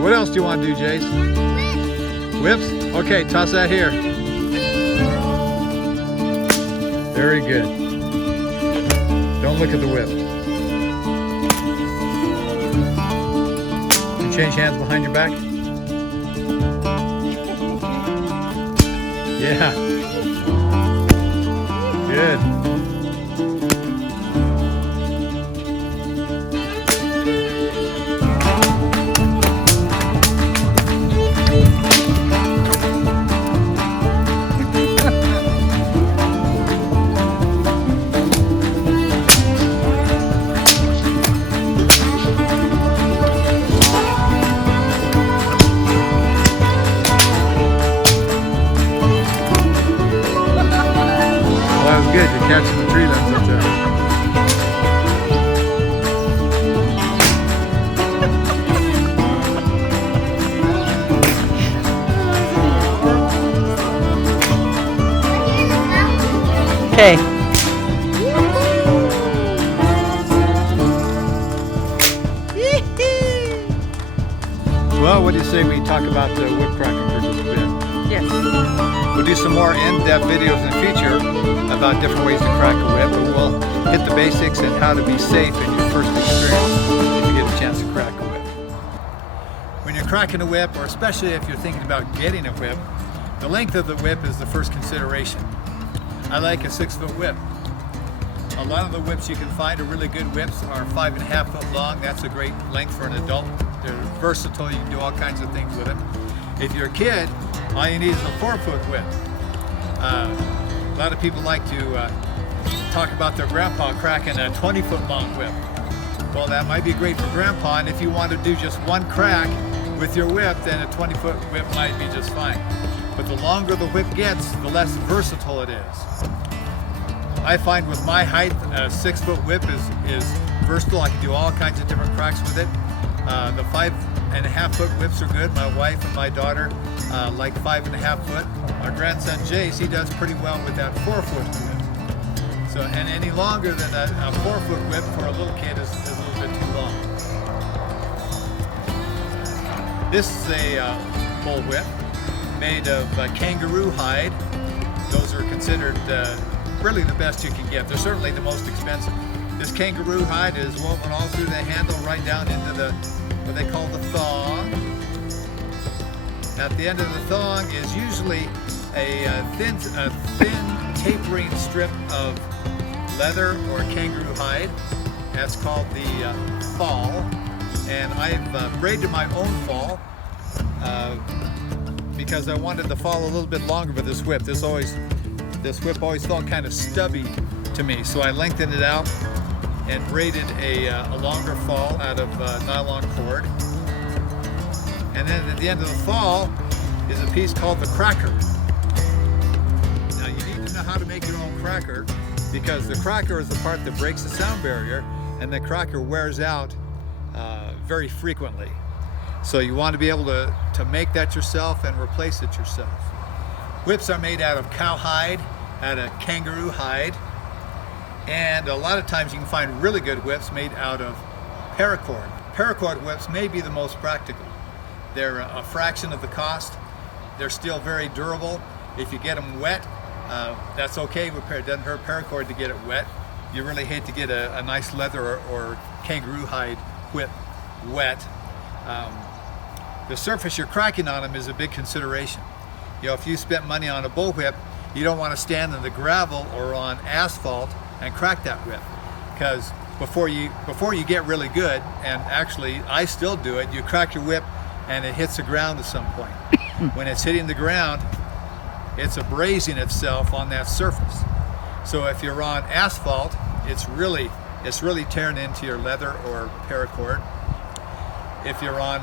So what else do you want to do, Jace? Whips? Okay, toss that here. Very good. Don't look at the whip. You change hands behind your back? Yeah. Good. Good, you're catching the tree limbs up there. Okay. Well, what do you say we talk about the whip cracking versus the bit? Yes. We'll do some more in-depth videos in the future about different ways to crack a whip, but we'll hit the basics and how to be safe in your first experience if you get a chance to crack a whip. When you're cracking a whip, or especially if you're thinking about getting a whip, the length of the whip is the first consideration. I like a 6-foot whip. A lot of the whips you can find are really good whips are 5.5 foot long. That's a great length for an adult. They're versatile, you can do all kinds of things with them. If you're a kid, all you need is a 4-foot whip. A lot of people like to talk about their grandpa cracking a 20-foot long whip. Well, that might be great for grandpa, and if you want to do just one crack with your whip, then a 20-foot whip might be just fine. But the longer the whip gets, the less versatile it is. I find with my height, a 6-foot whip is versatile. I can do all kinds of different cracks with it. The 5.5 foot whips are good. My wife and my daughter like 5.5 foot. Our grandson Jace, he does pretty well with that 4-foot whip. So, and any longer than a 4-foot whip for a little kid is a little bit too long. This is a bull whip made of kangaroo hide. Those are considered really the best you can get. They're certainly the most expensive. This kangaroo hide is woven all through the handle right down into the what they call the thong. At the end of the thong is usually a thin tapering strip of leather or kangaroo hide. That's called the fall. And I've braided my own fall because I wanted the fall a little bit longer with this whip. This whip always felt kind of stubby to me, so I lengthened it out and braided a longer fall out of nylon cord. And then at the end of the fall is a piece called the cracker. Now you need to know how to make your own cracker because the cracker is the part that breaks the sound barrier, and the cracker wears out very frequently. So you want to be able to make that yourself and replace it yourself. Whips are made out of cowhide, out of kangaroo hide, and a lot of times you can find really good whips made out of paracord. Paracord whips may be the most practical. They're a fraction of the cost. They're still very durable. If you get them wet, that's okay. It doesn't hurt paracord to get it wet. You really hate to get a nice leather or kangaroo hide whip wet. The surface you're cracking on them is a big consideration. You know, if you spent money on a bull whip, you don't want to stand in the gravel or on asphalt and crack that whip, because before you get really good, and actually I still do it, you crack your whip and it hits the ground at some point. When it's hitting the ground, it's abrasing itself on that surface. So if you're on asphalt, it's really tearing into your leather or paracord. If you're on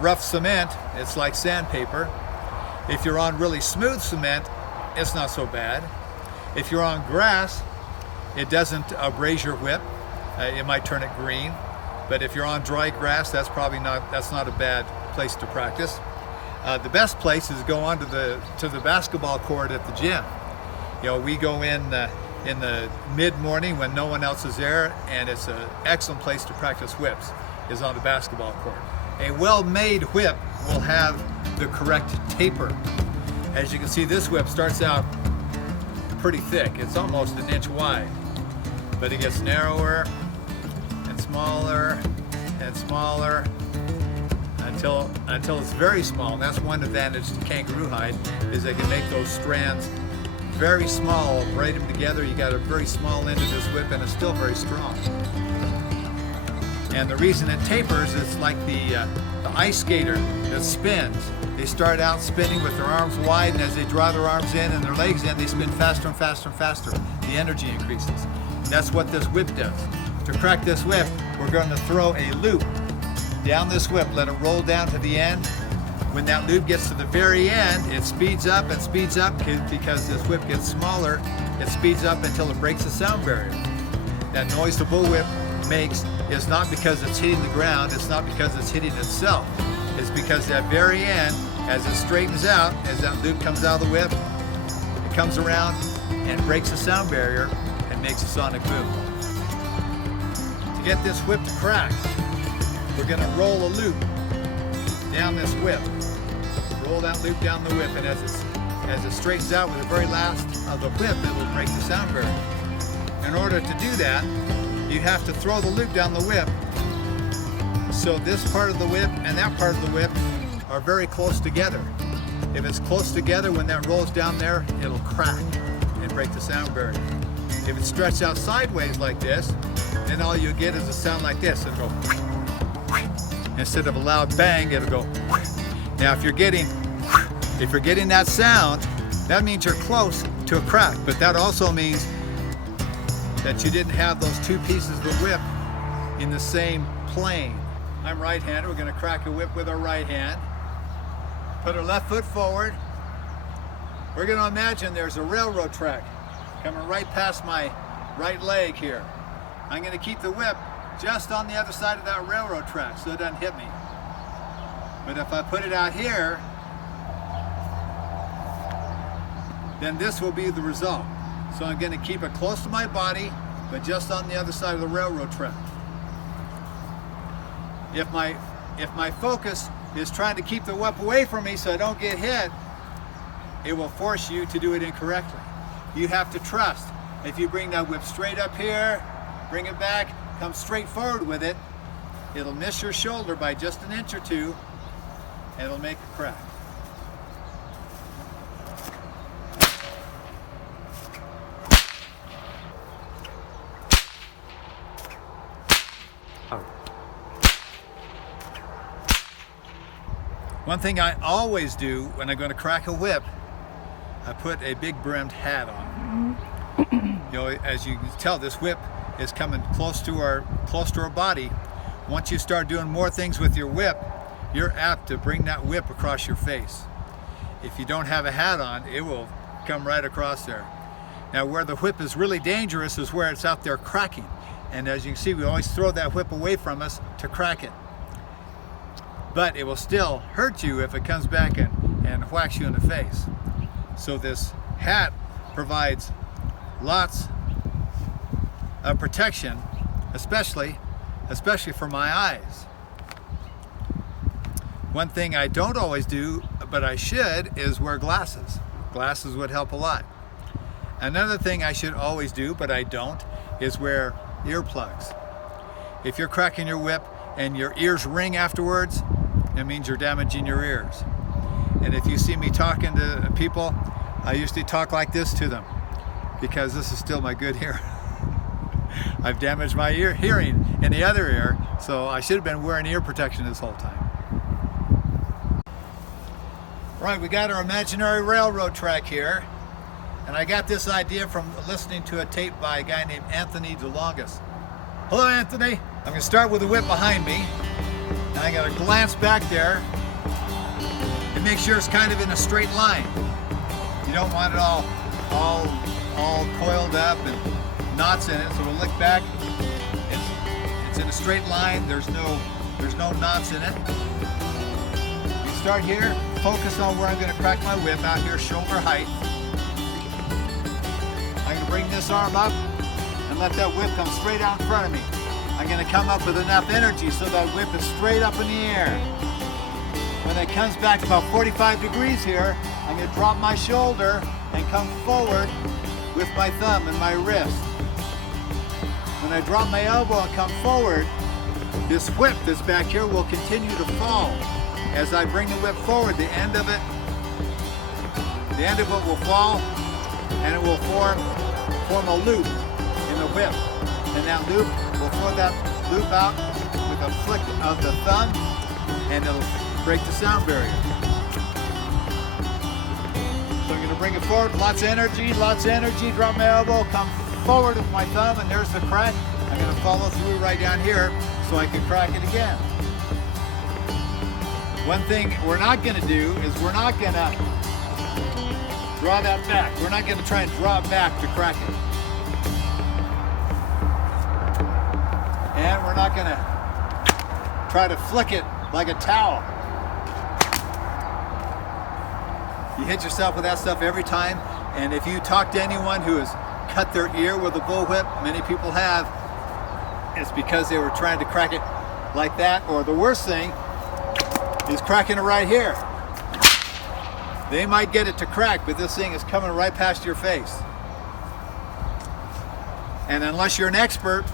rough cement, it's like sandpaper. If you're on really smooth cement, it's not so bad. If you're on grass, it doesn't abrase your whip. It might turn it green. But if you're on dry grass, that's not a bad place to practice. The best place is go onto the basketball court at the gym. You know, we go in the mid-morning when no one else is there, and it's an excellent place to practice whips, is on the basketball court. A well-made whip will have the correct taper. As you can see, this whip starts out pretty thick. It's almost an inch wide, but it gets narrower and smaller and smaller until it's very small. And that's one advantage to kangaroo hide, is they can make those strands very small, braid them together. You got a very small end of this whip and it's still very strong. And the reason it tapers is like the ice skater that spins. They start out spinning with their arms wide, and as they draw their arms in and their legs in, they spin faster and faster and faster. The energy increases. That's what this whip does. To crack this whip, we're going to throw a loop down this whip, let it roll down to the end. When that loop gets to the very end, it speeds up and speeds up because this whip gets smaller. It speeds up until it breaks the sound barrier. That noise the bullwhip makes is not because it's hitting the ground, it's not because it's hitting itself. It's because at very end, as it straightens out, as that loop comes out of the whip, it comes around and breaks the sound barrier and makes a sonic boom. To get this whip to crack, we're going to roll a loop down this whip. Roll that loop down the whip, and as it straightens out with the very last of the whip, it will break the sound barrier. In order to do that, you have to throw the loop down the whip, so this part of the whip and that part of the whip are very close together. If it's close together, when that rolls down there, it'll crack and break the sound barrier. If it's stretched out sideways like this, then all you'll get is a sound like this. It'll go, instead of a loud bang, it'll go. Now if you're getting that sound, that means you're close to a crack, but that also means that you didn't have those two pieces of the whip in the same plane. I'm right-handed. We're going to crack a whip with our right hand. Put our left foot forward. We're going to imagine there's a railroad track coming right past my right leg here. I'm going to keep the whip just on the other side of that railroad track so it doesn't hit me. But if I put it out here, then this will be the result. So I'm going to keep it close to my body, but just on the other side of the railroad track. If my focus is trying to keep the whip away from me so I don't get hit, it will force you to do it incorrectly. You have to trust. If you bring that whip straight up here, bring it back, come straight forward with it, it'll miss your shoulder by just an inch or two, and it'll make a crack. One thing I always do when I'm going to crack a whip, I put a big brimmed hat on. You know, as you can tell, this whip is coming close to our body. Once you start doing more things with your whip, you're apt to bring that whip across your face. If you don't have a hat on, it will come right across there. Now, where the whip is really dangerous is where it's out there cracking. And as you can see, we always throw that whip away from us to crack it. But it will still hurt you if it comes back and whacks you in the face. So this hat provides lots of protection, especially for my eyes. One thing I don't always do, but I should, is wear glasses. Glasses would help a lot. Another thing I should always do, but I don't, is wear earplugs. If you're cracking your whip and your ears ring afterwards, that means you're damaging your ears. And if you see me talking to people, I usually talk like this to them, because this is still my good hearing. I've damaged my hearing in the other ear, so I should have been wearing ear protection this whole time. Right, we got our imaginary railroad track here, and I got this idea from listening to a tape by a guy named Anthony DeLongis. Hello, Anthony. I'm going to start with the whip behind me. And I got to glance back there and make sure it's kind of in a straight line. You don't want it all coiled up and knots in it. So we'll look back. It's in a straight line. There's no knots in it. You start here. Focus on where I'm going to crack my whip out here, shoulder height. I'm going to bring this arm up and let that whip come straight out in front of me. I'm going to come up with enough energy so that whip is straight up in the air. When it comes back about 45 degrees here, I'm going to drop my shoulder and come forward with my thumb and my wrist. When I drop my elbow and come forward, this whip that's back here will continue to fall. As I bring the whip forward, the end of it will fall, and it will form a loop in the whip. And that loop will throw that loop out with a flick of the thumb, and it'll break the sound barrier. So I'm going to bring it forward, lots of energy, drop my elbow, come forward with my thumb, and there's the crack. I'm going to follow through right down here so I can crack it again. One thing we're not going to do is we're not going to draw that back. We're not going to try and draw it back to crack it. And we're not going to try to flick it like a towel. You hit yourself with that stuff every time, and if you talk to anyone who has cut their ear with a bullwhip, many people have, it's because they were trying to crack it like that, or the worst thing is cracking it right here. They might get it to crack, but this thing is coming right past your face. And unless you're an expert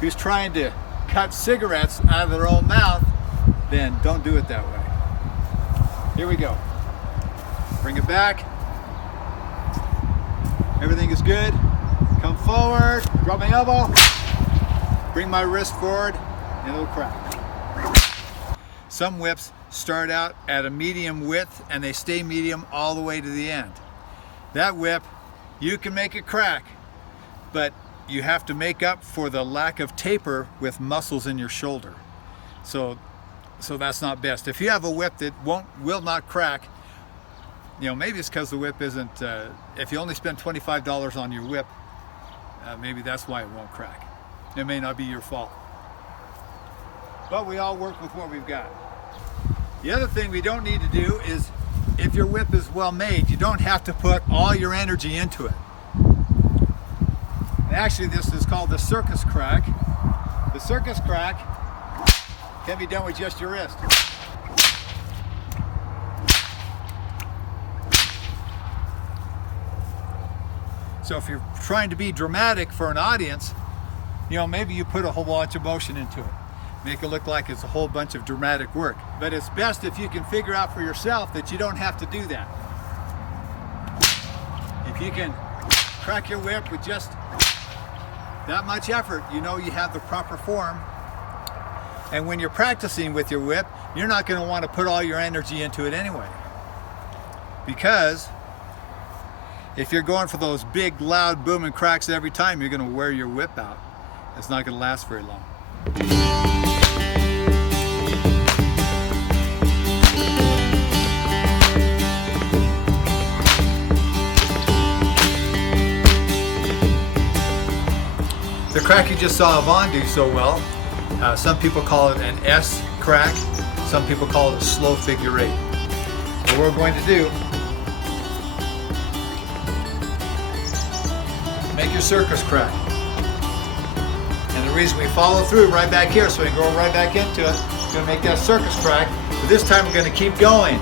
who's trying to cut cigarettes out of their own mouth, then don't do it that way. Here we go. Bring it back. Everything is good. Come forward, drop my elbow, bring my wrist forward, and it'll crack. Some whips start out at a medium width and they stay medium all the way to the end. That whip, you can make it crack, but you have to make up for the lack of taper with muscles in your shoulder. So that's not best. If you have a whip that will not crack, you know, maybe it's because the whip isn't, if you only spend $25 on your whip, maybe that's why it won't crack. It may not be your fault. But we all work with what we've got. The other thing we don't need to do is, if your whip is well made, you don't have to put all your energy into it. And actually, this is called the Circus Crack. The Circus Crack can be done with just your wrist. So if you're trying to be dramatic for an audience, you know, maybe you put a whole bunch of motion into it. Make it look like it's a whole bunch of dramatic work. But it's best if you can figure out for yourself that you don't have to do that. If you can crack your whip with just that much effort, you know you have the proper form. And when you're practicing with your whip, you're not going to want to put all your energy into it anyway. Because if you're going for those big, loud, booming cracks every time, you're going to wear your whip out. It's not going to last very long. The crack you just saw Yvonne do so well, some people call it an S crack, some people call it a slow figure eight. What we're going to do, make your circus crack. And the reason we follow through right back here, so we can go right back into it, we're going to make that circus crack, but this time we're going to keep going.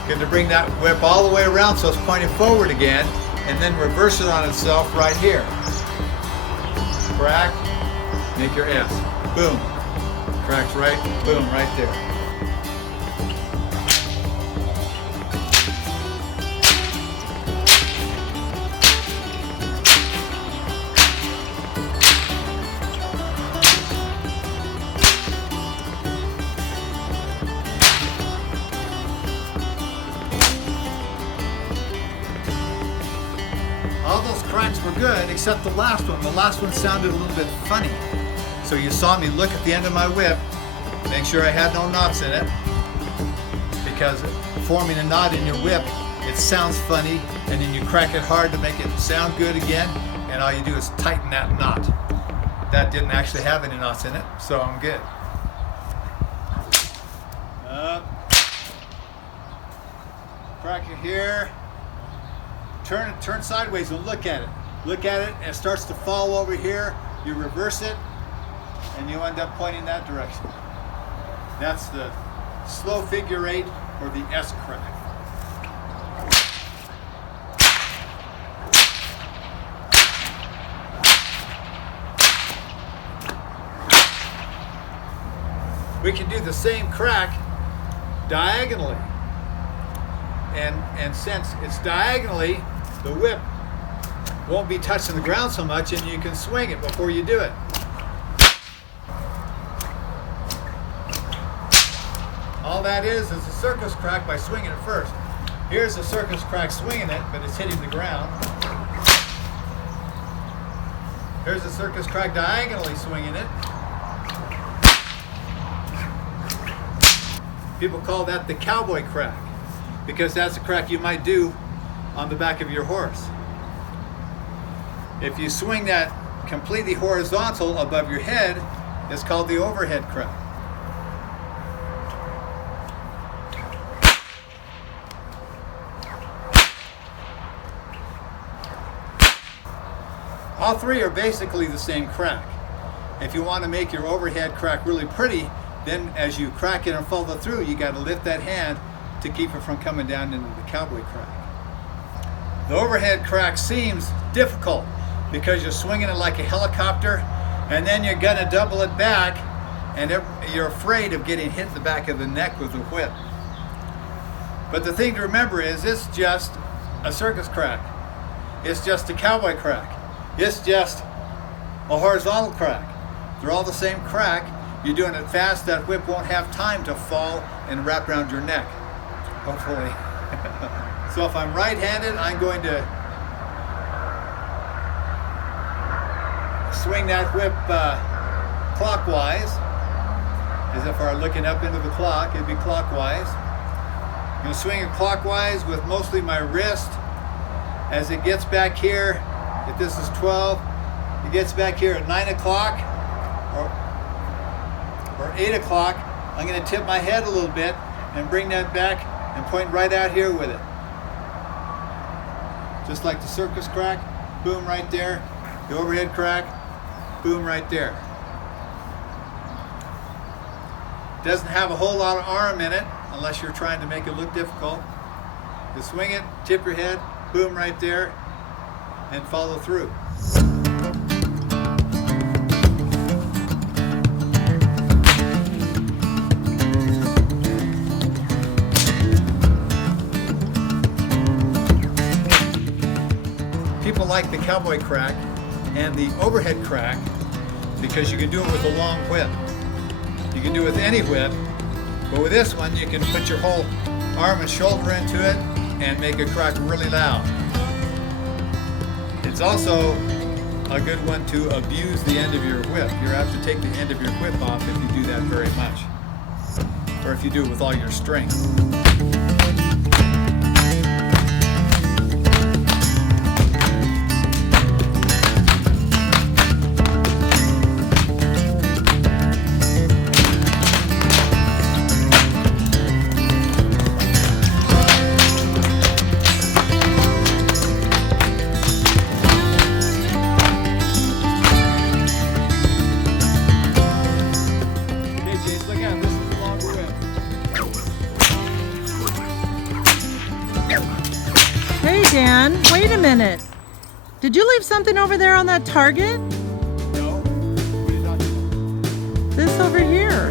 We're going to bring that whip all the way around so it's pointing forward again, and then reverse it on itself right here. Crack, make your S. Boom. Cracks right, boom, right there. All those cracks were good except the last one. The last one sounded a little bit funny. So you saw me look at the end of my whip, make sure I had no knots in it, because forming a knot in your whip, it sounds funny, and then you crack it hard to make it sound good again, and all you do is tighten that knot. That didn't actually have any knots in it, so I'm good. Crack it here. Turn sideways and look at it. Look at it, and it starts to fall over here. You reverse it, and you end up pointing that direction. That's the slow figure 8 or the S crack. We can do the same crack diagonally. And since it's diagonally, the whip won't be touching the ground so much, and you can swing it before you do it. All that is a circus crack by swinging it first. Here's a circus crack swinging it, but it's hitting the ground. Here's a circus crack diagonally swinging it. People call that the cowboy crack, because that's a crack you might do on the back of your horse. If you swing that completely horizontal above your head, it's called the overhead crack. All three are basically the same crack. If you want to make your overhead crack really pretty, then as you crack it and follow through, you got to lift that hand to keep it from coming down into the cowboy crack. The overhead crack seems difficult because you're swinging it like a helicopter, and then you're going to double it back, and you're afraid of getting hit in the back of the neck with the whip. But the thing to remember is it's just a circus crack. It's just a cowboy crack. It's just a horizontal crack. They're all the same crack. You're doing it fast, that whip won't have time to fall and wrap around your neck, hopefully. So if I'm right-handed, I'm going to swing that whip clockwise, as if I were looking up into the clock. It'd be clockwise. I'm going to swing it clockwise with mostly my wrist. As it gets back here, if this is 12, it gets back here at 9 o'clock or 8 o'clock. I'm going to tip my head a little bit and bring that back and point right out here with it. Just like the circus crack, boom right there. The overhead crack, boom right there. Doesn't have a whole lot of arm in it unless you're trying to make it look difficult. Just swing it, tip your head, boom right there, and follow through. People like the cowboy crack and the overhead crack because you can do it with a long whip. You can do it with any whip, but with this one you can put your whole arm and shoulder into it and make a crack really loud. It's also a good one to abuse the end of your whip. You have to take the end of your whip off if you do that very much, or if you do it with all your strength. Dan, wait a minute. Did you leave something over there on that target? No. What are you talking about? This over here.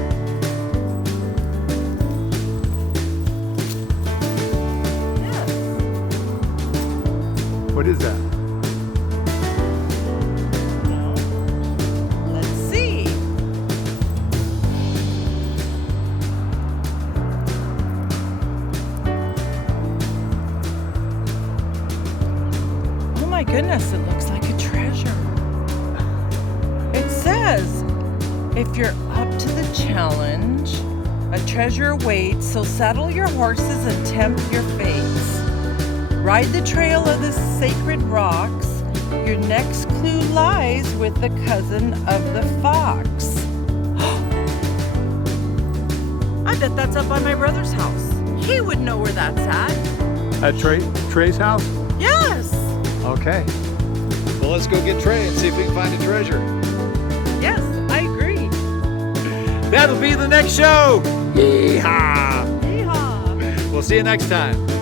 Yes. What is that? Let's see. Oh my goodness, it looks like a treasure. It says, if you're up to the challenge, a treasure awaits, so saddle your horses and tempt your fates. Ride the trail of the sacred rocks. Your next clue lies with the cousin of the fox. I bet that's up by my brother's house. He would know where that's at. At Trey's house? Yes. Okay. Well, let's go get Trey and see if we can find a treasure. Yes, I agree. That'll be the next show. Yeehaw! Yeehaw! We'll see you next time.